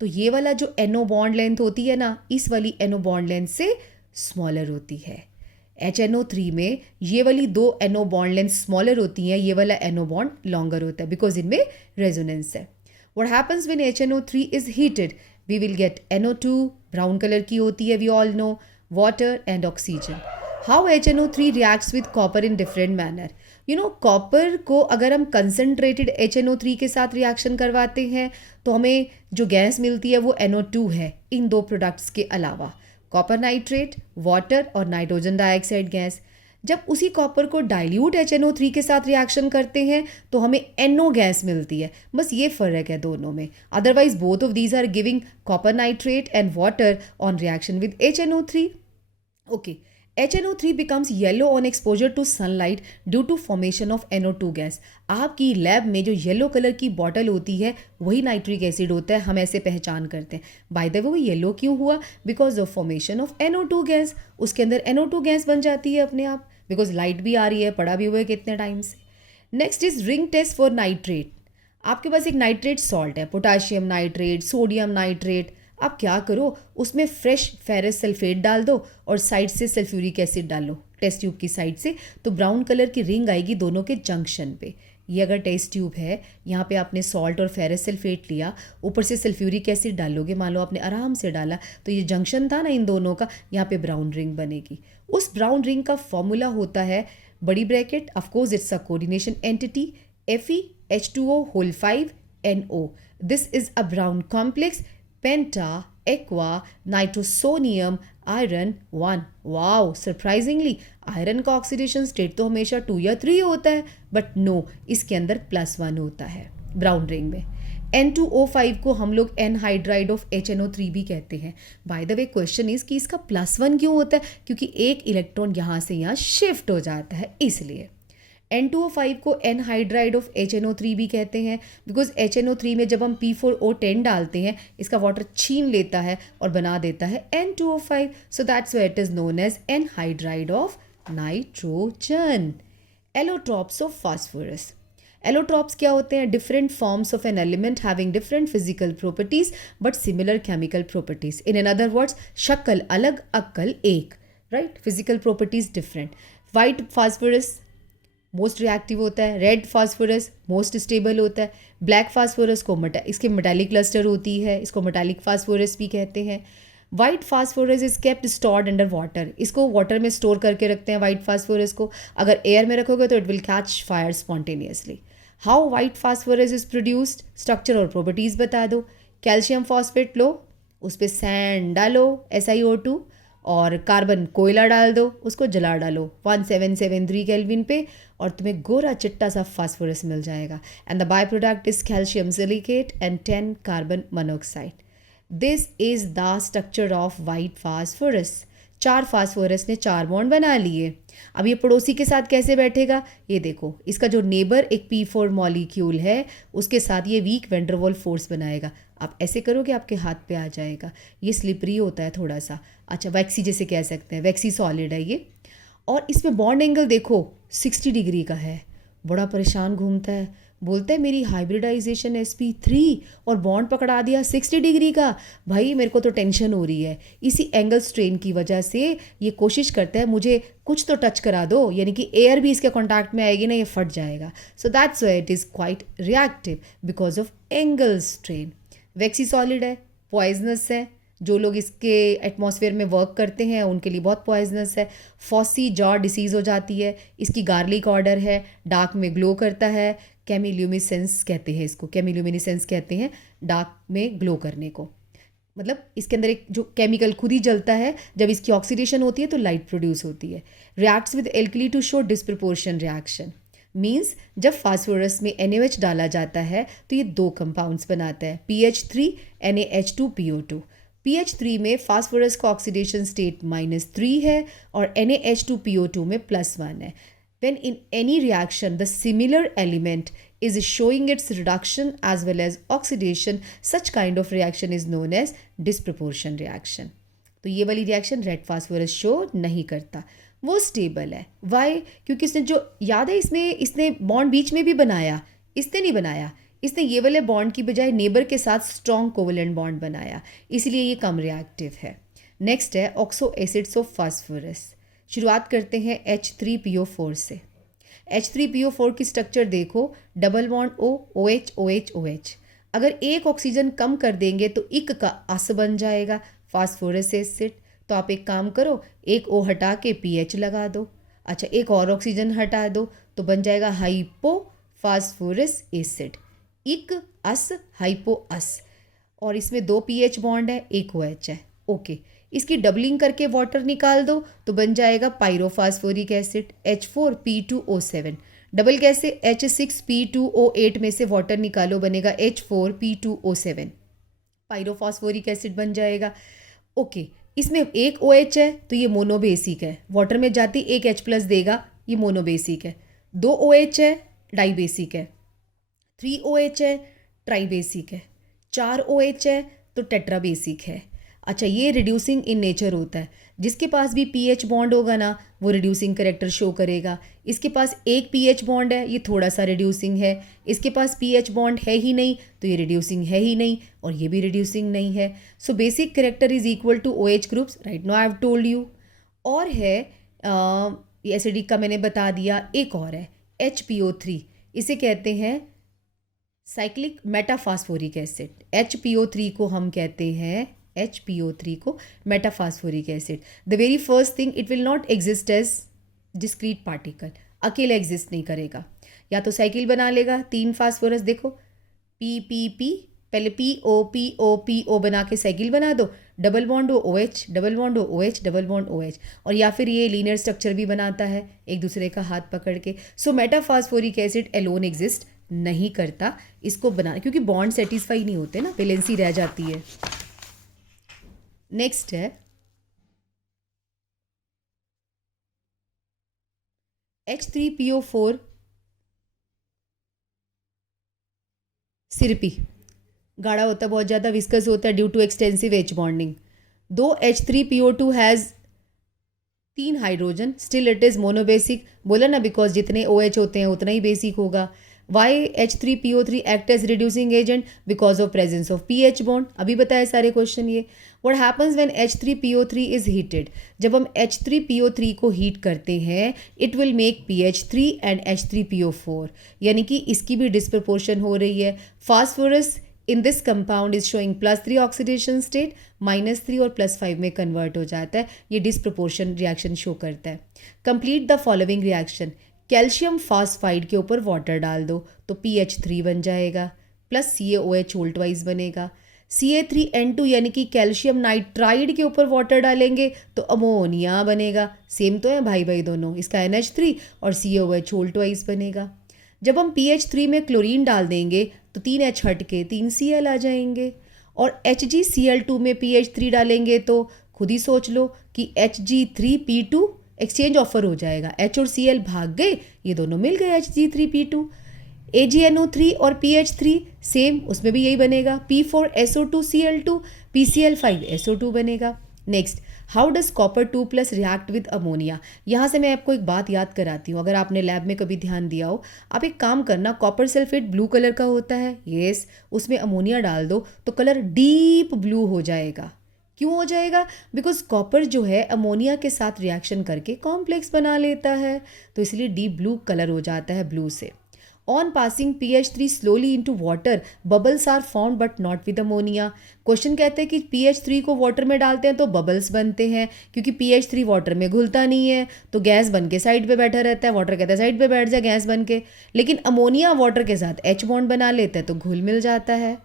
तो ये वाला जो NO बॉन्ड लेंथ होती है ना, इस वाली NO बॉन्ड लेंथ से स्मॉलर होती है। HNO3 में ये वाली 2 NO बॉन्ड लेंथ स्मॉलर होती हैं, ये वाला NO बॉन्ड लॉन्गर होता है, बिकॉज इनमें रेजोनेंस है। What happens when HNO3 is heated? We will get NO2, brown colour की होती है, we all know, water and oxygen. How HNO3 reacts with copper in different manner? You know copper को अगर हम concentrated HNO3 के साथ reaction करवाते हैं तो हमें जो गैस मिलती है वो NO2 है, इन 2 प्रोडक्ट्स के अलावा, कॉपर नाइट्रेट, वाटर और नाइट्रोजन डाइऑक्साइड गैस। जब उसी कॉपर को डाइल्यूट HNO3 के साथ रिएक्शन करते हैं तो हमें NO गैस मिलती है, बस ये फ़र्क है दोनों में। Otherwise both of these are giving copper nitrate and water on reaction with HNO3। Okay, HNO3 becomes yellow on exposure to sunlight due to formation of NO2 gas. आपकी लैब में जो येलो कलर की bottle होती है वही nitric acid होता है, हम ऐसे पहचान करते हैं। बाय द वे वो येलो क्यों हुआ? Because of formation of NO2 gas, उसके अंदर NO2 गैस बन जाती है अपने आप, बिकॉज लाइट भी आ रही है, पड़ा भी हुआ है कितने टाइम से। Next is ring test for nitrate. आपके पास एक नाइट्रेट सॉल्ट है, पोटाशियम नाइट्रेट, सोडियम नाइट्रेट। आप क्या करो, उसमें फ्रेश फेरस सल्फेट डाल दो और साइड से सल्फ्यूरिक एसिड डालो, टेस्ट ट्यूब की साइड से, तो ब्राउन कलर की रिंग आएगी दोनों के जंक्शन पे। ये अगर टेस्ट ट्यूब है, यहाँ पे आपने सॉल्ट और फेरस सल्फेट लिया, ऊपर से सल्फ्यूरिक एसिड डालोगे, मान लो आपने आराम से डाला, तो ये जंक्शन था ना इन दोनों का, यहाँ पे ब्राउन रिंग बनेगी। उस ब्राउन रिंग का फॉर्मूला होता है बड़ी bracket, of course it's a coordination entity, FeH2O whole 5 NO. This is a brown complex, penta, aqua, nitrosonium, iron 1. Wow, surprisingly iron का ऑक्सीडेशन स्टेट तो हमेशा 2 या 3 होता है, बट नो, इसके अंदर +1 होता है ब्राउन रिंग में। N2O5 को हम लोग एनहाइड्राइड ऑफ HNO3 भी कहते हैं। By the way question is कि इसका +1 क्यों होता है? क्योंकि एक इलेक्ट्रॉन यहाँ से यहाँ शिफ्ट हो जाता है, इसलिए। N2O5 को एनहाइड्राइड ऑफ HNO3 भी कहते हैं, बिकॉज HNO3 में जब हम P4O10 डालते हैं, इसका वाटर छीन लेता है और बना देता है N2O5, so that's why it is known as anhydride of nitrogen. Allotropes of phosphorus. Allotropes क्या होते हैं? Different forms of an element having different physical properties but similar chemical properties. In other words, शक्ल अलग, अक्ल एक, right? Physical properties different. White phosphorus most reactive होता है, red phosphorus most stable होता है, ब्लैक फास्फोरस को इसके मेटालिक क्लस्टर होती है, इसको मेटालिक फास्फोरस भी कहते हैं। White phosphorus is kept stored under water, इसको वाटर में स्टोर करके रखते हैं वाइट फास्फोरस को। अगर एयर में रखोगे तो it will catch fire spontaneously. How white phosphorus is produced, structure और प्रॉपर्टीज बता दो। कैल्शियम फॉस्फेट लो, उस पर सैंड डालो SiO2, और कार्बन कोयला डाल दो, उसको जला डालो 1773 केल्विन पे, और तुम्हें गोरा चिट्टा सा फास्फोरस मिल जाएगा। And the by product is calcium silicate and 10 carbon monoxide. This is the structure of white phosphorus. 4 phosphorus ने 4 बॉन्ड बना लिए। अब ये पड़ोसी के साथ कैसे बैठेगा? ये देखो, इसका जो नेबर एक P4 मॉलिक्यूल है, उसके साथ ये वीक वेंडरवॉल फोर्स बनाएगा। आप ऐसे करोगे आपके हाथ पे आ जाएगा। ये स्लिपरी होता है थोड़ा सा, अच्छा वैक्सी जैसे कह सकते हैं, वैक्सी सॉलिड है ये। और इसमें बॉन्ड एंगल देखो 60 डिग्री का है। बड़ा परेशान घूमता है, बोलता है मेरी हाइब्रिडाइजेशन sp3 और बॉन्ड पकड़ा दिया 60 डिग्री का। भाई मेरे को तो टेंशन हो रही है। इसी एंगल स्ट्रेन की वजह से ये कोशिश करता है मुझे कुछ तो टच करा दो, यानी कि एयर भी इसके कॉन्टैक्ट में आएगी ना, ये फट जाएगा। सो that's why it is quite reactive because of angle strain. Vaccine solid है, पॉइजनस है, जो लोग इसके एटमॉस्फेयर में वर्क करते हैं उनके लिए बहुत पॉइजनस है। फॉसी जॉ डिसीज़ हो जाती है। इसकी गार्लिक ऑर्डर है, डार्क में ग्लो करता है, केमिल्यूमिनेसेंस कहते हैं इसको, केमिल्यूमिनेसेंस कहते हैं डार्क में ग्लो करने को। मतलब इसके अंदर एक जो केमिकल खुद ही जलता है, जब इसकी ऑक्सीडेशन होती है तो लाइट प्रोड्यूस होती है। Reacts with alkali to show disproportionation reaction, means जब फास्फोरस में NaOH डाला जाता है तो ये 2 कंपाउंड्स बनाता है, PH3 NaH2PO2। PH3 में फास्फोरस का ऑक्सीडेशन स्टेट -3 है और NaH2PO2 में +1 है। When in any reaction the similar element is showing its reduction as well as oxidation, such kind of reaction is known as disproportion reaction. तो ये वाली reaction red phosphorus show नहीं करता, वो स्टेबल है। वाई? क्योंकि इसने जो याद है, इसने बॉन्ड बीच में भी बनाया, इसने नहीं बनाया, इसने ये वाले बॉन्ड की बजाय नेबर के साथ स्ट्रॉन्ग कोवेलेंट बॉन्ड बनाया, इसलिए ये कम रिएक्टिव है। नेक्स्ट है ऑक्सो एसिड्स ऑफ फास्फोरस। शुरुआत करते हैं H3PO4 से। H3PO4 की स्ट्रक्चर देखो, double bond O, OH OH OH। अगर एक ऑक्सीजन कम कर देंगे तो इक का अस बन जाएगा, फास्फोरस एसिड। तो आप एक काम करो, एक O हटा के PH लगा दो। अच्छा, एक और ऑक्सीजन हटा दो तो बन जाएगा हाइपो फास्फोरस एसिड, इक अस हाइपो अस। और इसमें 2 PH बॉन्ड है, एक OH है। ओके, इसकी डबलिंग करके वाटर निकाल दो तो बन जाएगा पायरोफास्फोरिक एसिड H4P2O7। डबल कैसे? H6P2O8 में से वाटर निकालो, बनेगा H4P2O7, पायरोफास्फोरिक एसिड बन जाएगा। ओके, इसमें एक OH है तो ये मोनोबेसिक है, वाटर में जाती एक H+ देगा, ये मोनोबेसिक है। 2 OH है, डाइबेसिक है। 3 OH है, ट्राइबेसिक है। 4 OH है तो टेट्राबेसिक है। अच्छा, ये रिड्यूसिंग इन नेचर होता है। जिसके पास भी पीएच बॉन्ड होगा ना, वो रिड्यूसिंग करेक्टर शो करेगा। इसके पास एक पीएच बॉन्ड है, ये थोड़ा सा रिड्यूसिंग है। इसके पास पीएच बॉन्ड है ही नहीं, तो ये रिड्यूसिंग है ही नहीं, और ये भी रिड्यूसिंग नहीं है। So basic character is equal to OH groups, right now I have told you. और है एसिडिक का मैंने बता दिया। एक और है HPO3, इसे कहते हैं साइक्लिक मेटाफास्फोरिक एसिड। HPO3 को हम कहते हैं, HPO3 को metaphosphoric acid. The very first thing, it will not exist as discrete particle, अकेले एग्जिस्ट नहीं करेगा। या तो साइकिल बना लेगा, 3 फास्फोरस, देखो PP, पहले PO बना के साइकिल बना दो, डबल बॉन्ड हो OH, डबल बॉन्ड हो OH, डबल बॉन्ड OH। और या फिर ये लीनियर स्ट्रक्चर भी बनाता है एक दूसरे का हाथ पकड़ के। सो मेटाफास्फोरिक एसिड एलोन एग्जिस्ट नहीं करता, इसको बना, क्योंकि बॉन्ड सेटिस्फाई नहीं होते ना, वैलेंसी रह जाती है। नेक्स्ट है H3PO4 सिरपी, गाढ़ा होता है, बहुत ज़्यादा विस्कस होता है due to extensive H bonding. दो H3PO2 has 3 hydrogen, still it is monobasic. बोला ना, बिकॉज जितने OH होते हैं उतना ही बेसिक होगा। Why H3PO3 act as reducing agent? Because of presence of PH bond. अभी बताए सारे क्वेश्चन ये। What happens when H3PO3 is heated? जब हम H3PO3 को हीट करते हैं, it will make PH3 and H3PO4, यानी कि इसकी भी डिस्प्रपोर्शन हो रही है। Phosphorus in this compound is showing +3 oxidation state, -3 और +5 में कन्वर्ट हो जाता है। ये डिस्प्रपोर्शन रिएक्शन शो करता है। Complete the following reaction. Calcium phosphide के ऊपर वाटर डाल दो तो PH3 बन जाएगा, प्लस CaOH वोल्ट वाइज बनेगा। Ca3N2 यानी कि कैल्शियम नाइट्राइड के ऊपर वाटर डालेंगे तो अमोनिया बनेगा। सेम तो है भाई भाई दोनों, इसका NH3 और CaOH वोल्ट वाइज बनेगा। जब हम PH3 में क्लोरीन डाल देंगे तो 3H हट के 3Cl आ जाएंगे, और HgCl2 में PH3 डालेंगे तो खुद ही सोच लो कि Hg3P2 एक्सचेंज ऑफर हो जाएगा। H और Cl भाग गए, ये दोनों मिल गए Hg3P2। AgNO3 और PH3 सेम, उसमें भी यही बनेगा, P4SO2Cl2, PCl5SO2 बनेगा। Next, how does copper 2+ react with ammonia? यहाँ से मैं आपको एक बात याद कराती हूँ, अगर आपने लैब में कभी ध्यान दिया हो। आप एक काम करना, कॉपर सल्फेट ब्लू कलर का होता है, यस, उसमें अमोनिया डाल दो तो कलर डीप ब्लू हो जाएगा। क्यों हो जाएगा? बिकॉज कॉपर जो है अमोनिया के साथ रिएक्शन करके कॉम्प्लेक्स बना लेता है, तो इसलिए डीप ब्लू कलर हो जाता है ब्लू से। On passing PH3 slowly into water, bubbles are formed but not with ammonia. Question कहते हैं कि PH3 को वाटर में डालते हैं तो बबल्स बनते हैं, क्योंकि PH3 वाटर में घुलता नहीं है, तो गैस बन के साइड पे बैठा रहता है। वाटर कहता है साइड पे बैठ जाए गैस बन के, लेकिन अमोनिया वाटर के साथ H बॉन्ड बना लेता है तो घुल मिल जाता है।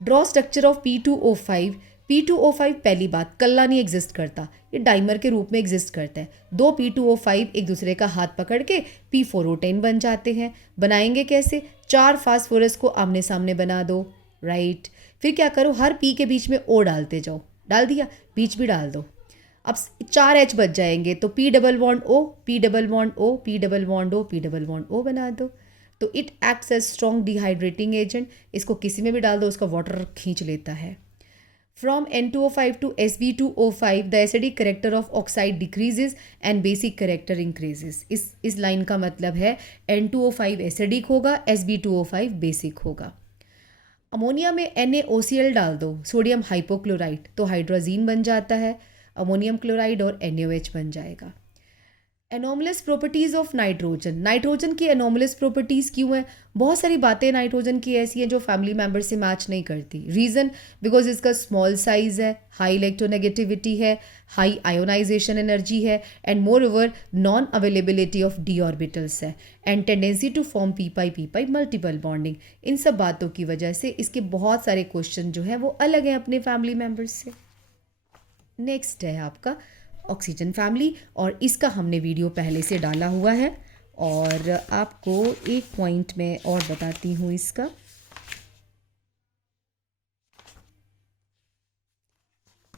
Draw structure of P2O5। P2O5 पहली बात, कल्ला नहीं एग्जिस्ट करता, ये डाइमर के रूप में एग्जिस्ट करता है। दो P2O5 एक दूसरे का हाथ पकड़ के P4O10 बन जाते हैं। बनाएंगे कैसे? 4 फास्फोरस को आमने सामने बना दो, राइट। फिर क्या करो, हर P के बीच में O डालते जाओ। डाल दिया, बीच भी डाल दो। अब 4 H बच जाएंगे तो P double bond O, P double bond O, P double bond O, P double bond O बना दो। तो it acts as strong dehydrating agent. इसको किसी में भी डाल दो, उसका वाटर खींच लेता है। From N2O5 to Sb2O5, the acidic character of oxide decreases and basic character increases. इस लाइन का मतलब है N2O5 एसिडिक होगा, Sb2O5 बेसिक होगा। अमोनिया में NaOCl डाल दो, सोडियम हाइपोक्लोराइड, तो हाइड्रोजीन बन जाता है, अमोनियम क्लोराइड और NaOH बन जाएगा। Anomalous properties of nitrogen. Nitrogen की एनोमलस प्रॉपर्टीज़ क्यों हैं? बहुत सारी बातें नाइट्रोजन की ऐसी हैं जो फैमिली मेम्बर से मैच नहीं करती। रीज़न, बिकॉज इसका स्मॉल साइज़ है, हाई इलेक्ट्रोनेगेटिविटी है, हाई आयोनाइजेशन एनर्जी है, and moreover non availability of D orbitals है, and tendency to form P pi multiple bonding. इन सब बातों की वजह से इसके बहुत सारे क्वेश्चन जो हैं वो अलग हैं अपने फैमिली मेम्बर्स से। नेक्स्ट है आपका ऑक्सीजन फैमिली, और इसका हमने वीडियो पहले से डाला हुआ है, और आपको एक पॉइंट मैं और बताती हूँ इसका।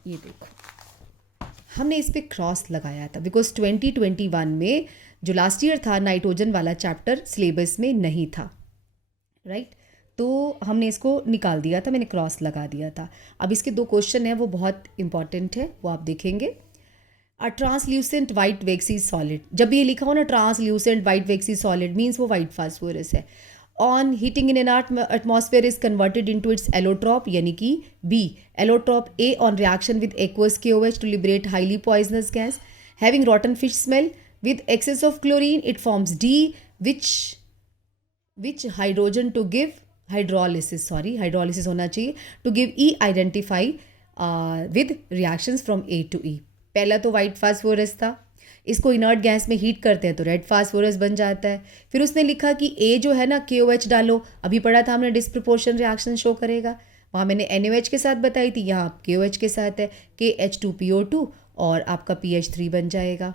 ये देखो, हमने इस पे क्रॉस लगाया था बिकॉज 2021 में जो लास्ट ईयर था नाइट्रोजन वाला चैप्टर सिलेबस में नहीं था, राइट। तो हमने इसको निकाल दिया था, मैंने क्रॉस लगा दिया था। अब इसके 2 क्वेश्चन हैं, वो बहुत इंपॉर्टेंट है, वो आप देखेंगे। A translucent white waxy solid, जब ये लिखा हो ना translucent white waxy solid means वो वाइट फास्फोरस है। On heating in an atmosphere is converted into its allotrope, यानी कि B allotrope A on reaction with aqueous KOH to liberate highly poisonous gas having rotten fish smell with excess of chlorine it forms D, which hydrogen to give hydrolysis होना चाहिए to give E identify with reactions from A to E। पहला तो white phosphorus था, इसको inert gas में heat करते हैं तो रेड फास्फोरस बन जाता है। फिर उसने लिखा कि ए जो है ना KOH डालो, अभी पढ़ा था हमने डिस्प्रपोर्शन रिएक्शन शो करेगा, वहाँ मैंने NaOH के साथ बताई थी, यहाँ KOH के साथ है KH2PO2 और आपका PH3 बन जाएगा।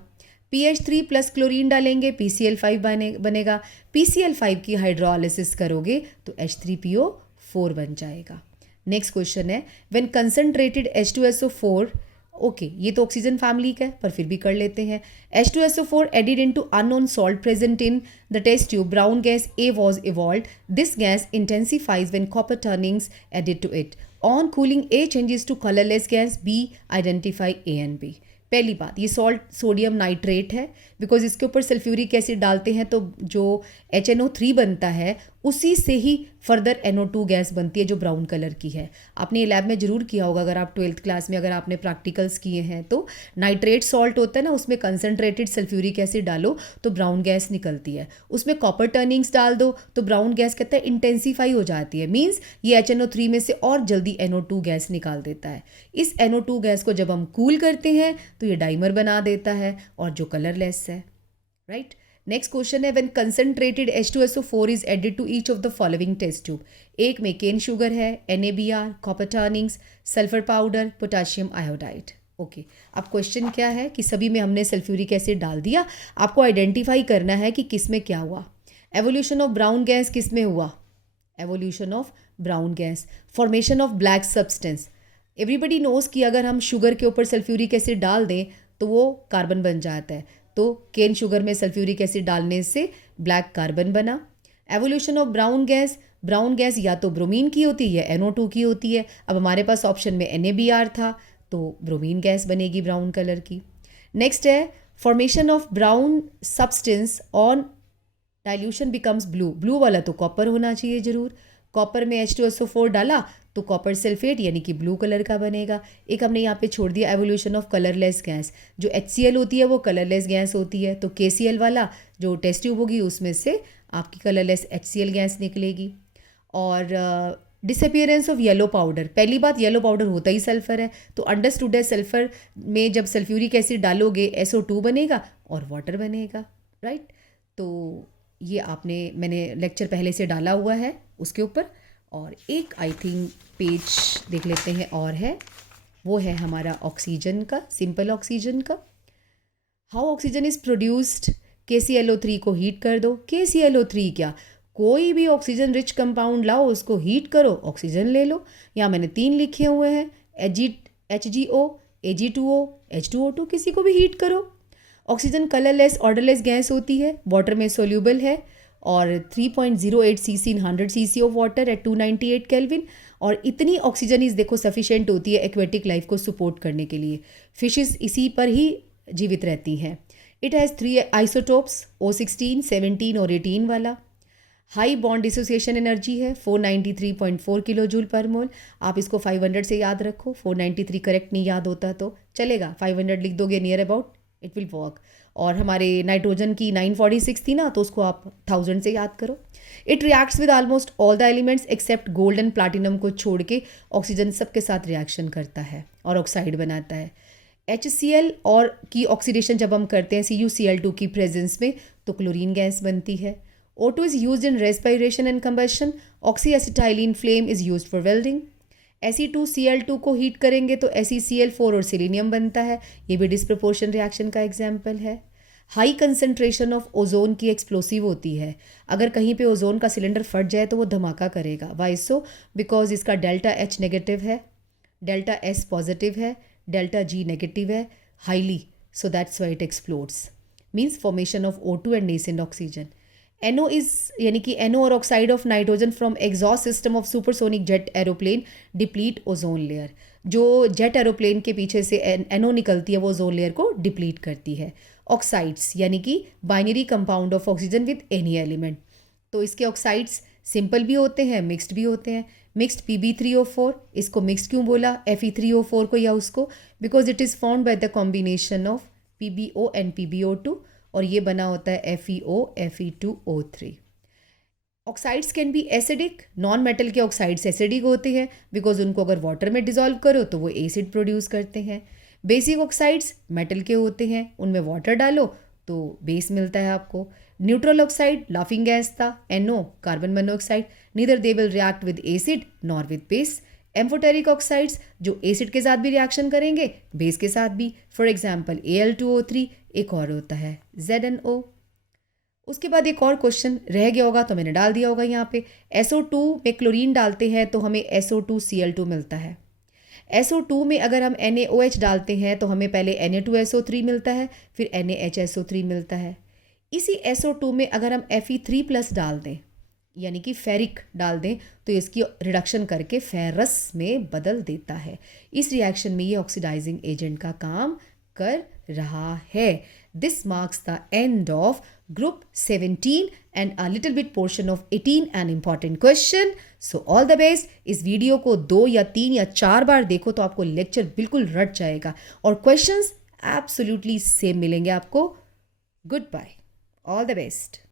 PH3 प्लस क्लोरीन डालेंगे PCl5 बनेगा, PCl5 की हाइड्रोलिसिस करोगे तो H3PO4 बन जाएगा। नेक्स्ट क्वेश्चन है व्हेन कंसनट्रेटेड H2SO4, ओके ये तो ऑक्सीजन फैमिली का है पर फिर भी कर लेते हैं। H2SO4 added into unknown salt present in the test tube, brown gas A was evolved. This gas intensifies when copper turnings added to it. On cooling A changes to colorless gas B, identify A and B। पहली बात, ये salt sodium nitrate है, because इसके ऊपर sulphuric acid डालते हैं तो जो HNO3 बनता है उसी से ही फर्दर NO2 गैस बनती है जो ब्राउन कलर की है। आपने ये लैब में ज़रूर किया होगा अगर आप 12th क्लास में, अगर आपने प्रैक्टिकल्स किए हैं तो नाइट्रेट सॉल्ट होता है ना, उसमें कंसनट्रेटेड सल्फ्यूरिक एसिड डालो तो ब्राउन गैस निकलती है, उसमें कॉपर टर्निंग्स डाल दो तो ब्राउन गैस कहता है इंटेंसीफाई हो जाती है, मीन्स ये HNO3 में से और जल्दी NO2 गैस निकाल देता है। इस NO2 गैस को जब हम कूल करते हैं तो ये डाइमर बना देता है और जो कलरलेस है, राइट। नेक्स्ट क्वेश्चन है when concentrated H2SO4 is added to each of the following test tube, एक में केन शुगर है, NaBr, copper turnings, sulphur powder, potassium iodide. Okay, अब क्वेश्चन क्या है कि सभी में हमने सल्फ्यूरिक एसिड डाल दिया, आपको आइडेंटिफाई करना है कि किस में क्या हुआ। एवोल्यूशन ऑफ ब्राउन गैस किस में हुआ, evolution of brown gas, formation of black substance. Everybody knows कि अगर हम शुगर के ऊपर सल्फ्यूरिक एसिड डाल दें तो वो कार्बन बन जाता है, तो केन शुगर में सल्फ्यूरिक एसिड डालने से ब्लैक कार्बन बना। Evolution of brown gas, brown gas या तो ब्रोमीन की होती है या NO2 की होती है, अब हमारे पास ऑप्शन में NaBr था तो ब्रोमीन गैस बनेगी ब्राउन कलर की। नेक्स्ट है formation of brown substance on dilution becomes blue, blue वाला तो कॉपर होना चाहिए ज़रूर, कॉपर में H2SO4 डाला तो कॉपर सल्फेट यानी कि ब्लू कलर का बनेगा। एक हमने यहाँ पे छोड़ दिया एवोल्यूशन ऑफ कलरलेस गैस, जो HCl होती है वो कलरलेस गैस होती है, तो KCl वाला जो टेस्ट ट्यूब होगी उसमें से आपकी कलरलेस HCl गैस निकलेगी। और डिसअपियरेंस ऑफ येलो पाउडर, पहली बात येलो पाउडर होता ही सल्फर है, तो अंडरस्टूड है सल्फर में जब सल्फ्यूरिक एसिड डालोगे SO2 बनेगा और वाटर बनेगा, राइट। तो ये मैंने लेक्चर पहले से डाला हुआ है उसके ऊपर। और एक आई थिंक पेज देख लेते हैं और है, वो है हमारा ऑक्सीजन का, सिंपल ऑक्सीजन का। How oxygen is produced, KClO3 को हीट कर दो, KClO3 क्या, कोई भी ऑक्सीजन रिच कंपाउंड लाओ उसको हीट करो ऑक्सीजन ले लो। यहाँ मैंने 3 लिखे हुए हैं, HGO, Ag2O, H2O2, किसी को भी हीट करो। ऑक्सीजन कलरलेस ऑर्डरलेस गैस होती है, वाटर में सोल्यूबल है और 3.08 cc in 100 cc of water at 298 kelvin, और इतनी ऑक्सीजन इस देखो सफिशेंट होती है एक्वेटिक लाइफ को सपोर्ट करने के लिए, फिशेस इसी पर ही जीवित रहती हैं। इट हैज़ 3 आइसोटोप्स, O16, 17 और 18 वाला। हाई बॉन्ड डिसोसिएशन एनर्जी है 493.4 किलो जूल पर मोल, आप इसको 500 से याद रखो, 493 करेक्ट नहीं याद होता तो चलेगा, 500 लिख दोगे near about it will work. और हमारे नाइट्रोजन की 946 थी ना, तो उसको आप 1000 से याद करो। It reacts with almost all the elements except gold and platinum को छोड़ के, ऑक्सीजन सबके साथ रिएक्शन करता है और ऑक्साइड बनाता है। HCl और की ऑक्सीडेशन जब हम करते हैं CuCl2 की प्रेजेंस में तो क्लोरीन गैस बनती है। O2 is use in respiration and combustion, oxyacetylene flame is use for welding. Fe2Cl2 को हीट करेंगे तो SeCl4 और सिलीनियम बनता है, ये भी डिस्प्रपोर्शन रिएक्शन का एग्जाम्पल है। हाई कंसनट्रेशन ऑफ ओजोन की एक्सप्लोसिव होती है, अगर कहीं पे ओजोन का सिलेंडर फट जाए तो वो धमाका करेगा। वाई सो, बिकॉज इसका डेल्टा H नेगेटिव है, डेल्टा S पॉजिटिव है, डेल्टा G नेगेटिव है, highly, so that's why it explodes, means formation of O2 and nascent oxygen. NO is यानी कि NO और oxide of nitrogen from exhaust system of supersonic jet aeroplane deplete ozone layer. जो jet aeroplane के पीछे से NO निकलती है वो ओजोन लेयर को डिप्लीट करती है। ऑक्साइड्स यानी कि binary compound of oxygen with any element. तो इसके ऑक्साइड्स सिंपल भी होते हैं, मिक्स्ड भी होते हैं। मिक्स्ड Pb3O4, इसको मिक्स्ड क्यों बोला Fe3O4 को या उसको? Because it is formed by the combination of PbO and PbO2 और ये बना होता है FeO Fe2O3। Oxides can be acidic, non metal के ऑक्साइड्स एसिडिक होते हैं बिकॉज उनको अगर वाटर में डिजॉल्व करो तो वो एसिड प्रोड्यूस करते हैं। बेसिक ऑक्साइड्स मेटल के होते हैं, उनमें वाटर डालो तो बेस मिलता है आपको। न्यूट्रल ऑक्साइड लाफिंग गैस था, NO carbon monoxide, neither they will react with acid nor with base. Amphoteric oxides जो एसिड के साथ भी रिएक्शन करेंगे, बेस के साथ भी, फॉर एग्जाम्पल Al2O3, एक और होता है ZnO। उसके बाद एक और क्वेश्चन रह गया होगा तो मैंने डाल दिया होगा यहाँ पे। SO2 में क्लोरीन डालते हैं तो हमें SO2Cl2 मिलता है। SO2 में अगर हम NaOH डालते हैं तो हमें पहले Na2SO3 मिलता है, फिर NaHSO3 मिलता है। इसी SO2 में अगर हम Fe3+ डाल दें यानी कि फेरिक डाल दें तो इसकी रिडक्शन करके फेरस में बदल देता है। इस रिएक्शन में ये ऑक्सीडाइजिंग एजेंट का काम कर रहा है। This marks the end of group 17 and a little bit portion of 18 an important question. So all the best. इस वीडियो को 2 या 3 या 4 बार देखो तो आपको लेक्चर बिल्कुल रट जाएगा और क्वेश्चंस एब्सोल्युटली सेम मिलेंगे आपको। Goodbye, all the best.